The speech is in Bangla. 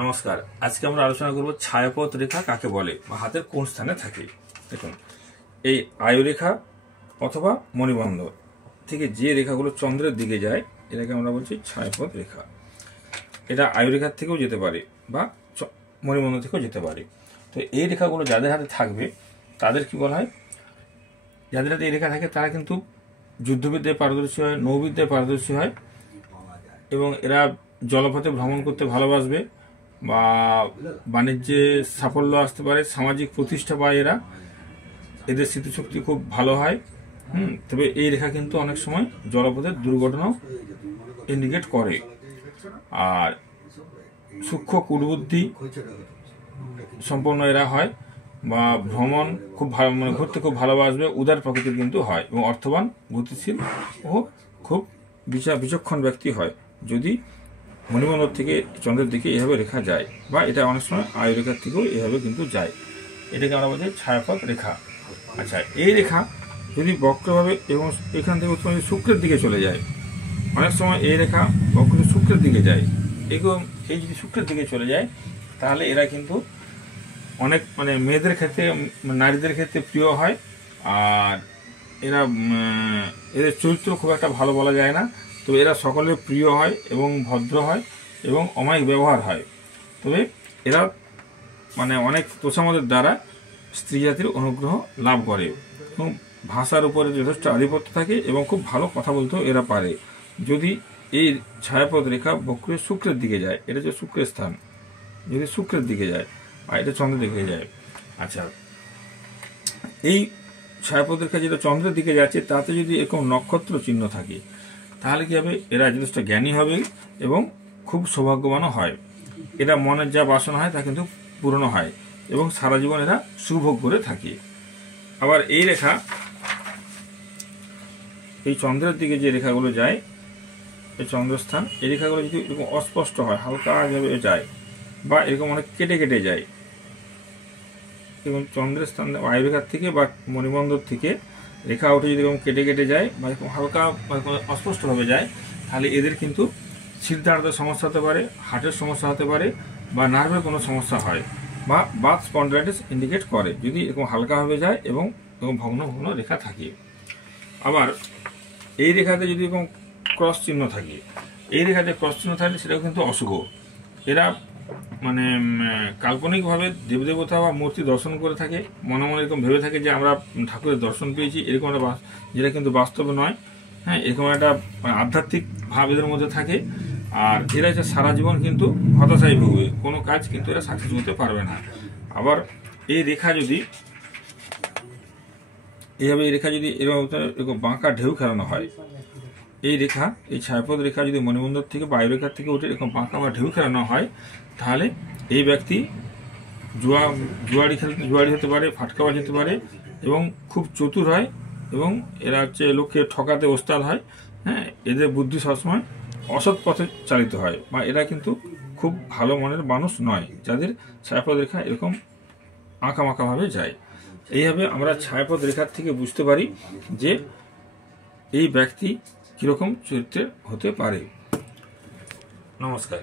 নমস্কার। আজকে আমরা আলোচনা করব ছায়াপথ রেখা কাকে বলে বা হাতের কোন স্থানে থাকে। দেখুন, এই আয়ুরেখা অথবা মণিবন্ধ থেকে যে রেখাগুলো চন্দ্রের দিকে যায় এটাকে আমরা বলছি ছায়াপথ রেখা। এটা আয়ুরেখার থেকেও যেতে পারে বা মণিবন্ধ থেকেও যেতে পারে। তো এই রেখাগুলো যাদের হাতে থাকবে তাদের কি বলা হয়, যাদের হাতে এই রেখা থাকে তারা কিন্তু যুদ্ধবিদ্যায় পারদর্শী হয়, নৌবিদ্যায় পারদর্শী হয় এবং এরা জলপথে ভ্রমণ করতে ভালোবাসবে বা বাণিজ্যে সাফল্য আসতে পারে, সামাজিক প্রতিষ্ঠা পায় এরা, এদের স্মৃতিশক্তি খুব ভালো হয়। তবে এই রেখা কিন্তু অনেক সময় জলপথের দুর্ঘটনাও ইন্ডিকেট করে। আর সূক্ষ্ম কুটবুদ্ধি সম্পন্ন এরা হয় বা ভ্রমণ খুব ভালো, মানে ঘুরতে খুব ভালোবাসবে, উদার প্রকৃতির কিন্তু হয় এবং অর্থবান, গতিশীল ও খুব বিচক্ষণ ব্যক্তি হয় যদি মণিবন্ধ থেকে চন্দ্রের দিকে এভাবে রেখা যায়, বা এটা অনেক সময় আয়ুরেখার থেকেও এভাবে কিন্তু যায়। এটাকে আমরা বলছি ছায়াপথ রেখা। আচ্ছা, এই রেখা যদি বক্রভাবে এবং এখান থেকে উৎপন্ন শুক্রের দিকে চলে যায়, অনেক সময় এই রেখা বক্র শুক্রের দিকে যায়, এবং এই যদি শুক্রের দিকে চলে যায় তাহলে এরা কিন্তু অনেক মেয়েদের ক্ষেত্রে, নারীদের ক্ষেত্রে প্রিয় হয়। আর এরা এদের চরিত্র খুব একটা ভালো বলা যায় না, তবে এরা সকলের প্রিয় হয় এবং ভদ্র হয় এবং অমায়িক ব্যবহার হয়। তবে এরা অনেক তোষামদের দ্বারা স্ত্রী জাতির অনুগ্রহ লাভ করে এবং ভাষার উপরে যথেষ্ট আধিপত্য থাকে এবং খুব ভালো কথা বলতেও এরা পারে। যদি এই ছায়াপথ রেখা বক্রের শুক্রের দিকে যায়, এটা হচ্ছে শুক্রের স্থান, যদি শুক্রের দিকে যায় আর এটা চন্দ্রের দিকে যায়। আচ্ছা, এই ছায়াপথ রেখা যেটা চন্দ্রের দিকে যাচ্ছে তাতে যদি এরকম নক্ষত্র চিহ্ন থাকে তাহলে কি হবে, এরা যথেষ্ট জ্ঞানী হবে এবং খুব সৌভাগ্যবানও হয়। এরা মনের যা বাসনা হয় তা কিন্তু পূরণ হয় এবং সারা জীবন এরা সুভোগ করে থাকে। আবার এই রেখা, এই চন্দ্রের দিকে যে রেখাগুলো যায়, এই চন্দ্রস্থান, এই রেখাগুলো যদি এরকম অস্পষ্ট হয়, হালকা ভাবে যায় বা এরকম অনেক কেটে কেটে যায়, এবং চন্দ্রের স্থান আয়ুরেখার থেকে বা মণিবন্ধর থেকে রেখা উঠে যদি এরকম কেটে কেটে যায় বা এরকম হালকা অস্পষ্টভাবে যায়, তাহলে এদের কিন্তু শিরদাঁড়াতে সমস্যা হতে পারে, হার্টের সমস্যা হতে পারে বা নার্ভের কোনো সমস্যা হয় বা বাত স্পন্ডাইটিস ইন্ডিকেট করে যদি এরকম হালকাভাবে যায় এবং ভগ্ন ভগ্ন রেখা থাকে। আবার এই রেখাতে যদি এরকম ক্রস চিহ্ন থাকে, এই রেখাতে ক্রস চিহ্ন থাকলে সেটাও কিন্তু অশুভ। এরা কাল্পনিকভাবে দেবদেবতা বা মূর্তি দর্শন করে থাকে, মনে মনে এরকম ভেবে থাকে যে আমরা ঠাকুরের দর্শন পেয়েছি, এরকম একটা, যেটা কিন্তু বাস্তবে নয়। হ্যাঁ, এরকম একটা আধ্যাত্মিক ভাব এদের মধ্যে থাকে। আর এরা হচ্ছে সারা জীবন কিন্তু হতাশায় ভুগবে, কোনো কাজ কিন্তু এরা সাকসেস করতে পারবে না। আবার এই রেখা যদি এইভাবে, এই রেখা যদি এরকম বাঁকা ঢেউ খেলানো হয়, এই রেখা, এই ছায়াপথ রেখা যদি মণিবন্ধর থেকে বা আয়ুরেখার থেকে উঠে এরকম বাঁকা বা ঢেউ খেলানো হয়, তাহলে এই ব্যক্তি জুয়ারি হতে পারে, ফাটকাবাজ হতে পারে এবং খুব চতুর হয় এবং এরা হচ্ছে লোককে ঠকাতে ওস্তাদ হয়। হ্যাঁ, এদের বুদ্ধি সবসময় অসৎ পথে চালিত হয় বা এরা কিন্তু খুব ভালো মনের মানুষ নয়, যাদের ছায়াপথ রেখা এরকম আঁকামাঁকাভাবে যায়। এইভাবে আমরা ছায়াপথ রেখার থেকে বুঝতে পারি যে এই ব্যক্তি কিরকম চরিত্রের হতে পারে। নমস্কার।